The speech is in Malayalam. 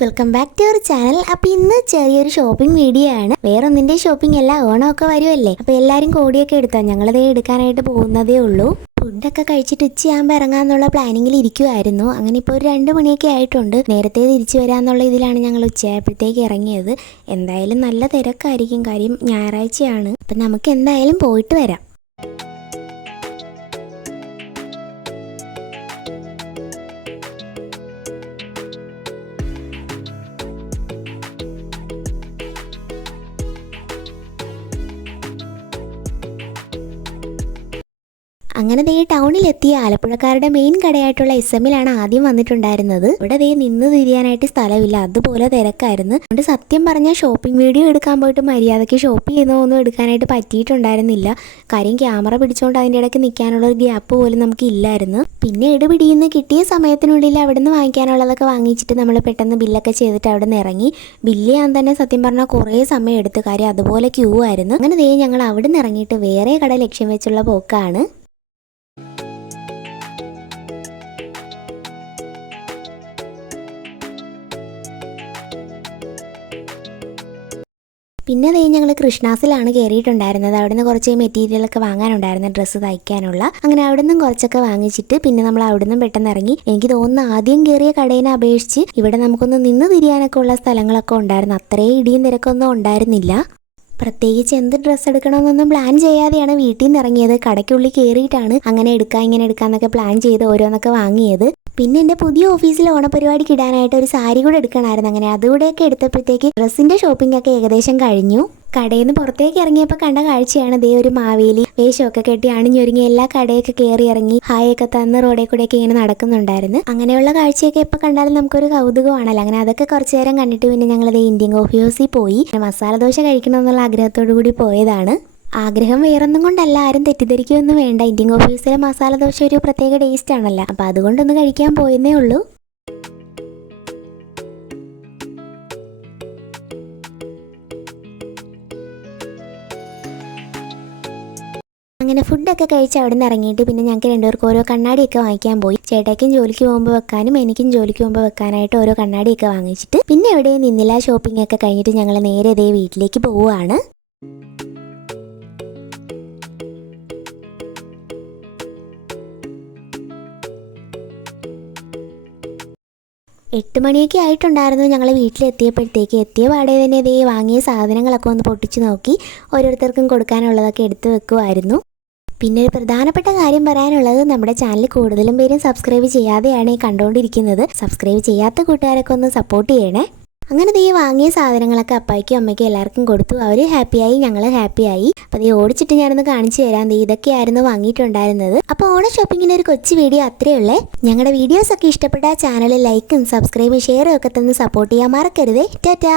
Welcome back to your channel. അപ്പോൾ ഇന്ന് ചെറിയൊരു ഷോപ്പിംഗ് വീഡിയോ ആണ്. വേറൊന്നിൻ്റെ ഷോപ്പിംഗ് അല്ല, ഓണമൊക്കെ വരുമല്ലേ. അപ്പോൾ എല്ലാവരും കോടിയൊക്കെ എടുത്തോ. ഞങ്ങളിതേ എടുക്കാനായിട്ട് പോകുന്നതേ ഉള്ളൂ. ഫുഡൊക്കെ കഴിച്ചിട്ട് ഉച്ചയാകുമ്പോൾ ഇറങ്ങാമെന്നുള്ള പ്ലാനിങ്ങിൽ ഇരിക്കുമായിരുന്നു. അങ്ങനെ ഇപ്പോൾ ഒരു 2 മണിയൊക്കെ ആയിട്ടുണ്ട്. നേരത്തെ തിരിച്ചു വരാമെന്നുള്ള ഇതിലാണ് ഞങ്ങൾ ഉച്ചയായപ്പോഴത്തേക്ക് ഇറങ്ങിയത്. എന്തായാലും നല്ല തിരക്കായിരിക്കും, കാര്യം ഞായറാഴ്ചയാണ്. അപ്പം നമുക്ക് എന്തായാലും പോയിട്ട് വരാം. അങ്ങനെ ദേ ടൗണിലെത്തി ആലപ്പുഴക്കാരുടെ മെയിൻ കടയായിട്ടുള്ള SM-ലാണ് ആദ്യം വന്നിട്ടുണ്ടായിരുന്നത്. ഇവിടെ ദേ നിന്ന് തിരിയാനായിട്ട് സ്ഥലമില്ല, അതുപോലെ തിരക്കായിരുന്നു. അതുകൊണ്ട് സത്യം പറഞ്ഞാൽ ഷോപ്പിംഗ് വീഡിയോ എടുക്കാൻ പോയിട്ട് മര്യാദയ്ക്ക് ഷോപ്പ് ചെയ്യുന്നതൊന്നും എടുക്കാനായിട്ട് പറ്റിയിട്ടുണ്ടായിരുന്നില്ല. കാര്യം ക്യാമറ പിടിച്ചുകൊണ്ട് അതിൻ്റെ ഇടയ്ക്ക് നിൽക്കാനുള്ള ഒരു ഗ്യാപ്പ് പോലും നമുക്ക് ഇല്ലായിരുന്നു. പിന്നെ എടുപിടിയുന്ന കിട്ടിയ സമയത്തിനുള്ളിൽ അവിടെ നിന്ന് വാങ്ങിക്കാനുള്ളതൊക്കെ വാങ്ങിച്ചിട്ട് നമ്മൾ പെട്ടെന്ന് ബില്ലൊക്കെ ചെയ്തിട്ട് അവിടെ നിന്ന് ഇറങ്ങി. ബില്ല് ചെയ്യാൻ തന്നെ സത്യം പറഞ്ഞാൽ കുറേ സമയം എടുത്തു, കാര്യം അതുപോലെ ക്യൂ ആയിരുന്നു. അങ്ങനെ ദേ ഞങ്ങൾ അവിടെ നിന്ന് ഇറങ്ങിയിട്ട് വേറെ കട ലക്ഷ്യം വെച്ചുള്ള പോക്കാണ്. പിന്നെ ദേ ഞങ്ങൾ കൃഷ്ണാസിലാണ് കയറിയിട്ടുണ്ടായിരുന്നത്. അവിടെ നിന്ന് കുറച്ച് മെറ്റീരിയലൊക്കെ വാങ്ങാനുണ്ടായിരുന്നു, ഡ്രസ്സ് തയ്ക്കാനുള്ള. അങ്ങനെ അവിടെ നിന്നും കുറച്ചൊക്കെ വാങ്ങിച്ചിട്ട് പിന്നെ നമ്മൾ അവിടെ നിന്നും പെട്ടെന്ന് ഇറങ്ങി. എനിക്ക് തോന്നുന്നു ആദ്യം കയറിയ കടയിനെ അപേക്ഷിച്ച് ഇവിടെ നമുക്കൊന്ന് നിന്ന് തിരിയാനൊക്കെ ഉള്ള സ്ഥലങ്ങളൊക്കെ ഉണ്ടായിരുന്നു. അത്രയും ഇടിയും തിരക്കൊന്നും ഉണ്ടായിരുന്നില്ല. പ്രത്യേകിച്ച് എന്ത് ഡ്രസ്സ് എടുക്കണമെന്നൊന്നും പ്ലാൻ ചെയ്യാതെയാണ് വീട്ടിൽ നിന്ന് ഇറങ്ങിയത്. കടയ്ക്കുള്ളിൽ കയറിയിട്ടാണ് അങ്ങനെ എടുക്കാം ഇങ്ങനെ എടുക്കാമെന്നൊക്കെ പ്ലാൻ ചെയ്ത് ഓരോന്നൊക്കെ വാങ്ങിയത്. പിന്നെ എൻ്റെ പുതിയ ഓഫീസിൽ ഓണപരിപാടിക്ക് ഇടാനായിട്ട് ഒരു സാരി കൂടെ എടുക്കണമായിരുന്നു. അങ്ങനെ അതുകൂടെയൊക്കെ എടുത്തപ്പോഴത്തേക്ക് ഡ്രസ്സിൻ്റെ ഷോപ്പിംഗ് ഒക്കെ ഏകദേശം കഴിഞ്ഞു. കടയിൽ നിന്ന് പുറത്തേക്ക് ഇറങ്ങിയപ്പോൾ കണ്ട കാഴ്ചയാണ് ദേ ഒരു മാവേലി വേഷമൊക്കെ കെട്ടി അണിഞ്ഞൊരുങ്ങി എല്ലാ കടയൊക്കെ കയറി ഇറങ്ങി ഹായൊക്കെ തന്ന് റോഡിൽ കൂടെയൊക്കെ ഇങ്ങനെ നടക്കുന്നുണ്ടായിരുന്നു. അങ്ങനെയുള്ള കാഴ്ചയൊക്കെ എപ്പോൾ കണ്ടാലും നമുക്കൊരു കൗതുകമാണല്ലോ. അങ്ങനെ അതൊക്കെ കുറച്ച് നേരം കണ്ടിട്ട് പിന്നെ ഞങ്ങളത് ഇന്ത്യൻ കോഫി ഹൗസിൽ പോയി. മസാല ദോശ കഴിക്കണമെന്നുള്ള ആഗ്രഹത്തോടു കൂടി പോയതാണ്. ആഗ്രഹം വേറൊന്നും കൊണ്ടല്ല, ആരും തെറ്റിദ്ധരിക്കുകയൊന്നും വേണ്ട. ഇന്ത്യൻ കോഫി ഹൗസിലെ മസാല ദോശ ഒരു പ്രത്യേക ടേസ്റ്റ് ആണല്ലോ. അപ്പോൾ അതുകൊണ്ടൊന്ന് കഴിക്കാൻ പോയെന്നേ ഉള്ളൂ. അങ്ങനെ ഫുഡൊക്കെ കഴിച്ച് അവിടെ നിന്ന് ഇറങ്ങിയിട്ട് പിന്നെ ഞങ്ങൾക്ക് രണ്ടുപേർക്ക് ഓരോ കണ്ണാടിയൊക്കെ വാങ്ങിക്കാൻ പോയി. ചേട്ടായ്ക്കും ജോലിക്ക് പോകുമ്പോൾ വെക്കാനും എനിക്കും ജോലിക്ക് പോകുമ്പോൾ വെക്കാനായിട്ട് ഓരോ കണ്ണാടിയൊക്കെ വാങ്ങിച്ചിട്ട് പിന്നെ എവിടെയും നിന്നില്ല. ഷോപ്പിംഗ് ഒക്കെ കഴിഞ്ഞിട്ട് ഞങ്ങൾ നേരെ ഇതേ വീട്ടിലേക്ക് പോവുകയാണ്. എട്ട് മണിയൊക്കെ ആയിട്ടുണ്ടായിരുന്നു ഞങ്ങൾ വീട്ടിലെത്തിയപ്പോഴത്തേക്ക്. എത്തിയ പാടെ തന്നെ ഇതേ വാങ്ങിയ സാധനങ്ങളൊക്കെ ഒന്ന് പൊട്ടിച്ച് നോക്കി ഓരോരുത്തർക്കും കൊടുക്കാനുള്ളതൊക്കെ എടുത്തു വെക്കുമായിരുന്നു. പിന്നെ ഒരു പ്രധാനപ്പെട്ട കാര്യം പറയാനുള്ളത്, നമ്മുടെ ചാനൽ കൂടുതലും പേരും സബ്സ്ക്രൈബ് ചെയ്യാതെയാണ് കണ്ടുകൊണ്ടിരിക്കുന്നത്. സബ്സ്ക്രൈബ് ചെയ്യാത്ത കൂട്ടുകാരൊക്കെ ഒന്ന് സപ്പോർട്ട് ചെയ്യണേ. അങ്ങനെ ദേ വാങ്ങിയ സാധനങ്ങളൊക്കെ അപ്പായ്ക്കും അമ്മയ്ക്കും എല്ലാവർക്കും കൊടുത്തു. അവർ ഹാപ്പിയായി, ഞങ്ങൾ ഹാപ്പിയായി. അപ്പോൾ ദേ ഓടിച്ചിട്ട് ഞാനൊന്ന് കാണിച്ചു തരാം. ദേ ഇതൊക്കെയായിരുന്നു വാങ്ങിയിട്ടുണ്ടായിരുന്നത്. അപ്പോൾ ഓണം ഷോപ്പിങ്ങിൻ്റെ ഒരു കൊച്ചു വീഡിയോ അത്രയേ ഉള്ളേ. ഞങ്ങളുടെ വീഡിയോസൊക്കെ ഇഷ്ടപ്പെട്ട ചാനൽ ലൈക്കും സബ്സ്ക്രൈബും ഷെയറും ഒക്കെ തന്ന് സപ്പോർട്ട് ചെയ്യാൻ മറക്കരുതേ. ടാറ്റാ.